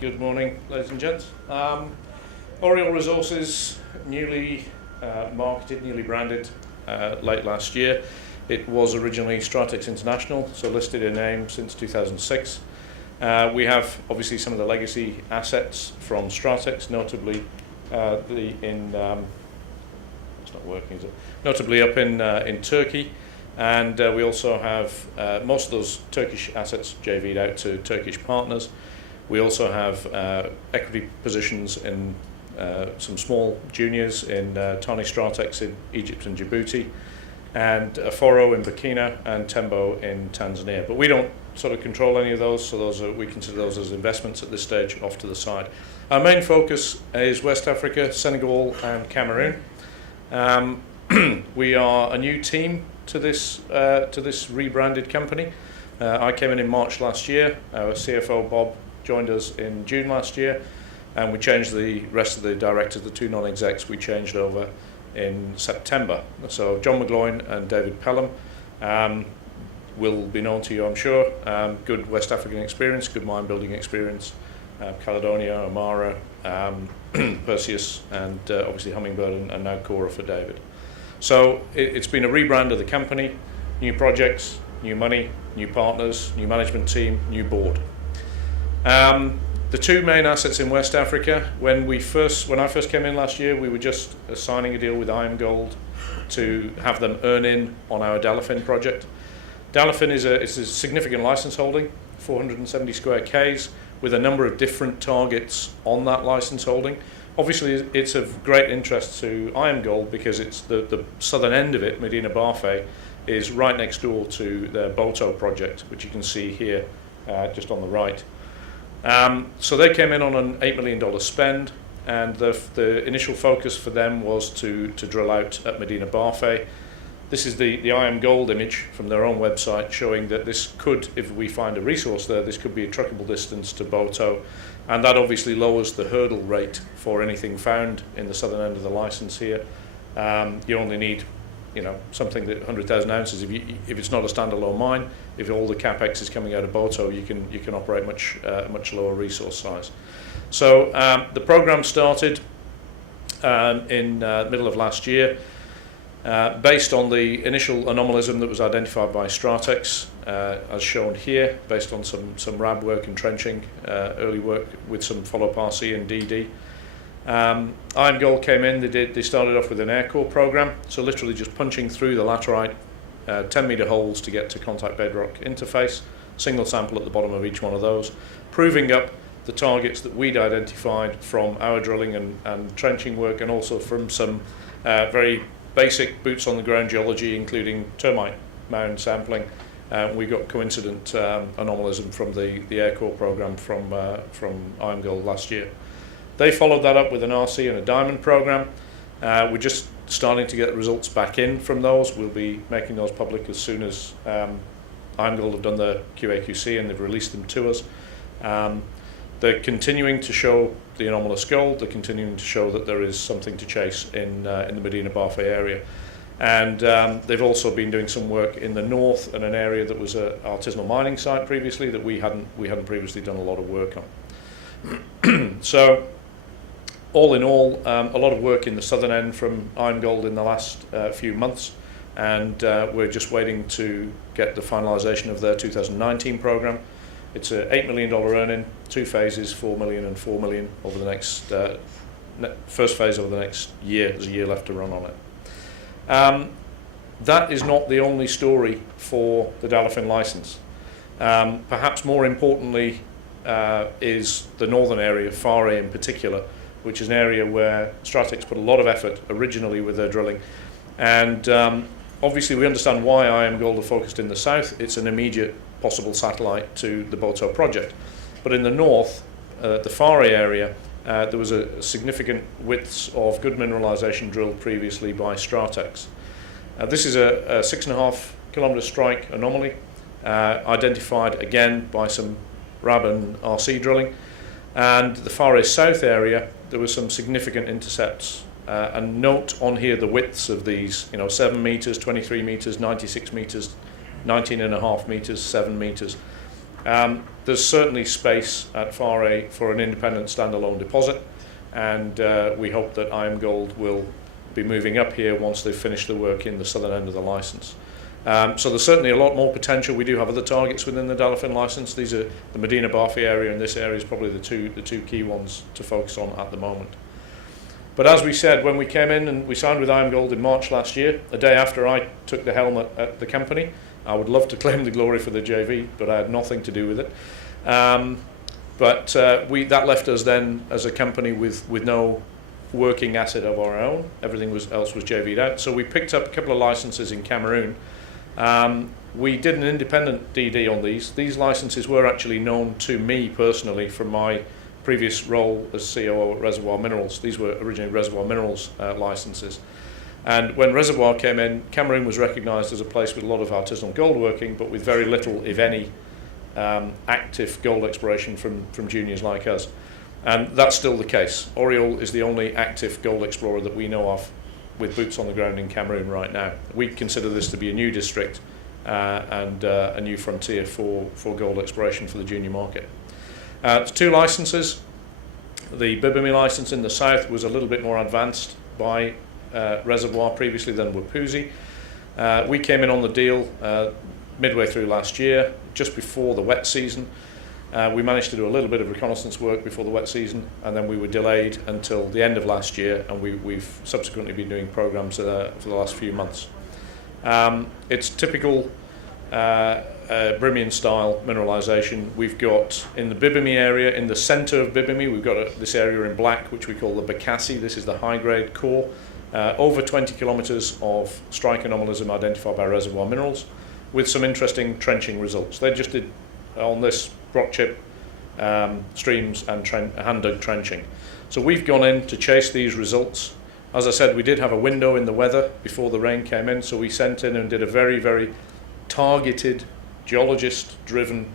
Good morning, ladies and gents. Oriole Resources, newly marketed, newly branded late last year. It was originally Stratex International, so listed in name since 2006. We have obviously some of the legacy assets from Stratex, notably notably up in Turkey, and we also have most of those Turkish assets JV'd out to Turkish partners. We also have equity positions in some small juniors in Tani Stratex in Egypt and Djibouti, and Foro in Burkina and Tembo in Tanzania. But we don't sort of control any of those, so we consider those as investments at this stage off to the side. Our main focus is West Africa, Senegal and Cameroon. We are a new team to this rebranded company. I came in March last year. Our CFO Bob joined us in June last year, and we changed the rest of the directors, the two non-execs, we changed over in September. So John McGloin and David Pelham will be known to you, I'm sure. Good West African experience, good mine building experience, Caledonia, Amara, Perseus, and obviously Hummingbird, and now Cora for David. So it's been a rebrand of the company, new projects, new money, new partners, new management team, new board. The two main assets in West Africa, when I first came in last year, we were just signing a deal with IAMGOLD to have them earn in on our Delafin project. Delafin is a significant license holding, 470 square Ks, with a number of different targets on that license holding. Obviously, it's of great interest to IAMGOLD because it's the southern end of it, Medina Barfe, is right next door to their Boto project, which you can see here just on the right. So they came in on an $8 million spend, and the initial focus for them was to drill out at Medina Barfe. This is the IAMGOLD image from their own website, showing that this could, if we find a resource there, this could be a truckable distance to Boto, and that obviously lowers the hurdle rate for anything found in the southern end of the license here. You only need, something that 100,000 ounces. If it's not a standalone mine, if all the capex is coming out of Boto, you can operate much lower resource size. So the program started in middle of last year, based on the initial anomalism that was identified by Stratex, as shown here, based on some RAB work and trenching, early work with some follow-up RC and DD. IAMGOLD came in, they started off with an air core program, so literally just punching through the laterite, 10-meter holes to get to contact bedrock interface, single sample at the bottom of each one of those, proving up the targets that we'd identified from our drilling and trenching work, and also from some very basic boots on the ground geology, including termite mound sampling. We got coincident anomalism from the air core program from IAMGOLD last year. They followed that up with an RC and a diamond program. We're just starting to get results back in from those. We'll be making those public as soon as IAMGOLD have done the QA/QC and they've released them to us. They're continuing to show the anomalous gold. They're continuing to show that there is something to chase in the Medina Barfe area. And they've also been doing some work in the north in an area that was an artisanal mining site previously that we hadn't previously done a lot of work on. So all in all, a lot of work in the southern end from IAMGOLD in the last few months, and we're just waiting to get the finalisation of their 2019 programme. It's an $8 million earn-in, two phases, 4 million and 4 million over the next, first phase over the next year. There's a year left to run on it. That is not the only story for the Delafin licence. Perhaps more importantly is the northern area, Fare in particular, which is an area where Stratex put a lot of effort originally with their drilling. And obviously we understand why IAMGOLD are focused in the south. It's an immediate possible satellite to the Boto project. But in the north, the Fare area, there was a significant widths of good mineralisation drilled previously by Stratex. This is a 6.5 kilometre strike anomaly, identified again by some RAB and RC drilling. And the Fare South area, there were some significant intercepts. And note on here the widths of these, 7 metres, 23 metres, 96 metres, 19.5 metres, 7 metres. There's certainly space at Far for an independent standalone deposit, and we hope that IAMGOLD will be moving up here once they've finished the work in the southern end of the license. So there's certainly a lot more potential. We do have other targets within the Delafin license. These are the Medina Barfi area, and this area is probably the two key ones to focus on at the moment. But as we said, when we came in and we signed with IAMGOLD in March last year, a day after I took the helm at the company, I would love to claim the glory for the JV, but I had nothing to do with it. That left us then as a company with no working asset of our own. Everything else was JV'd out. So we picked up a couple of licenses in Cameroon. We did an independent DD on these. These licenses were actually known to me personally from my previous role as COO at Reservoir Minerals. These were originally Reservoir Minerals licenses. And when Reservoir came in, Cameroon was recognised as a place with a lot of artisanal gold working, but with very little, if any, active gold exploration from juniors like us. And that's still the case. Oriole is the only active gold explorer that we know of with boots on the ground in Cameroon right now. We consider this to be a new district and a new frontier for gold exploration for the junior market. It's 2 licenses. The Bibemi license in the south was a little bit more advanced by Reservoir previously than Wapuzi. We came in on the deal midway through last year, just before the wet season. We managed to do a little bit of reconnaissance work before the wet season, and then we were delayed until the end of last year, and we've subsequently been doing programs for the last few months. It's typical Brimian style mineralization. We've got in the Bibemi area, in the center of Bibemi, we've got this area in black which we call the Bakassi. This is the high grade core. Over 20 kilometers of strike anomalism identified by Reservoir Minerals, with some interesting trenching results. They just did on this rock chip streams and hand dug trenching. So we've gone in to chase these results. As I said, we did have a window in the weather before the rain came in, so we sent in and did a very, very targeted, geologist-driven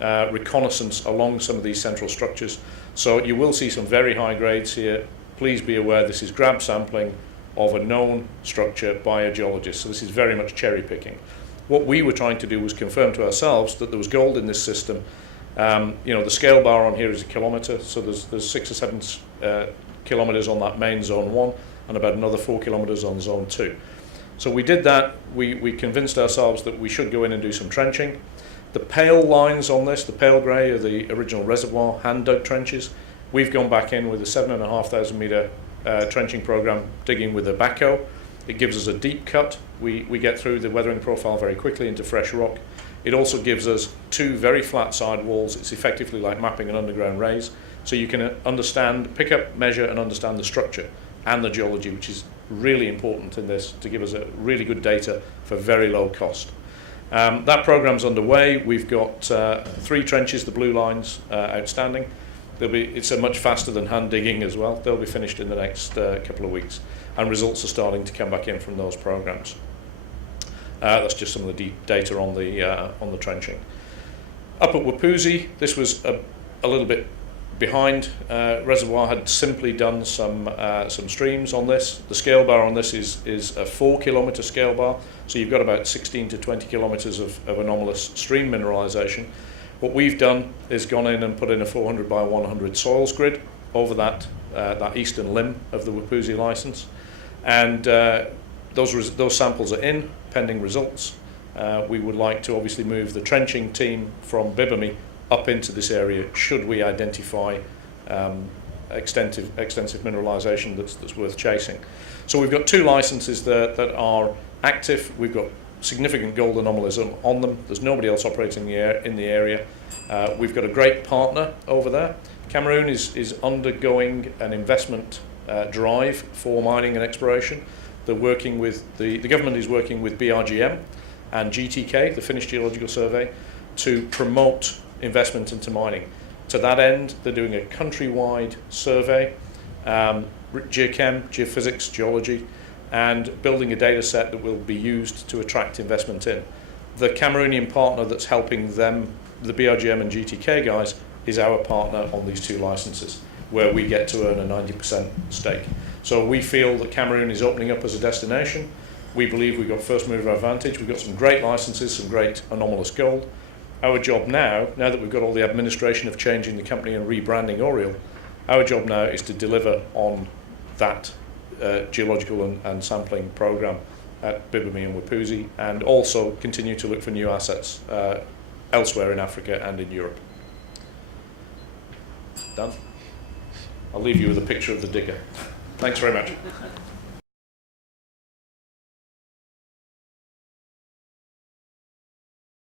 reconnaissance along some of these central structures. So you will see some very high grades here. Please be aware this is grab sampling of a known structure by a geologist, so this is very much cherry picking. What we were trying to do was confirm to ourselves that there was gold in this system. The scale bar on here is a kilometre, so there's 6 or 7 kilometres on that main zone 1 and about another 4 kilometres on zone 2. So we did that. We convinced ourselves that we should go in and do some trenching. The pale lines on this, the pale grey, are the original Reservoir hand dug trenches. We've gone back in with a 7,500 metre trenching programme, digging with a backhoe. It gives us a deep cut. We get through the weathering profile very quickly into fresh rock. It also gives us 2 very flat side walls. It's effectively like mapping an underground raise. So you can pick up, measure and understand the structure and the geology, which is really important in this to give us a really good data for very low cost. That program's underway. We've got 3 trenches, the blue lines, outstanding. It's much faster than hand digging as well. They'll be finished in the next couple of weeks, and results are starting to come back in from those programs. That's just some of the data on the trenching. Up at Wapuzi, this was a little bit behind. Reservoir had simply done some streams on this. The scale bar on this is a 4 kilometre scale bar, so you've got about 16 to 20 kilometres of anomalous stream mineralisation. What we've done is gone in and put in a 400 by 100 soils grid over that eastern limb of the Wapuzi licence, and those samples are in, pending results. We would like to obviously move the trenching team from Bibemi up into this area should we identify extensive mineralisation that's worth chasing. So we've got 2 licences that are active. We've got significant gold anomalism on them. There's nobody else operating in the area. We've got a great partner over there. Cameroon is undergoing an investment drive for mining and exploration. They're working with the government is working with BRGM and GTK, the Finnish Geological Survey, to promote investment into mining. To that end, they're doing a countrywide survey, geochem, geophysics, geology, and building a data set that will be used to attract investment in. The Cameroonian partner that's helping them, the BRGM and GTK guys, is our partner on these 2 licenses, where we get to earn a 90% stake. So we feel that Cameroon is opening up as a destination. We believe we've got first mover advantage. We've got some great licenses, some great anomalous gold. Our job now that we've got all the administration of changing the company and rebranding Oriole, our job now is to deliver on that geological and sampling program at Bibemi and Wapuzi, and also continue to look for new assets elsewhere in Africa and in Europe. Done. I'll leave you with a picture of the digger. Thanks very much.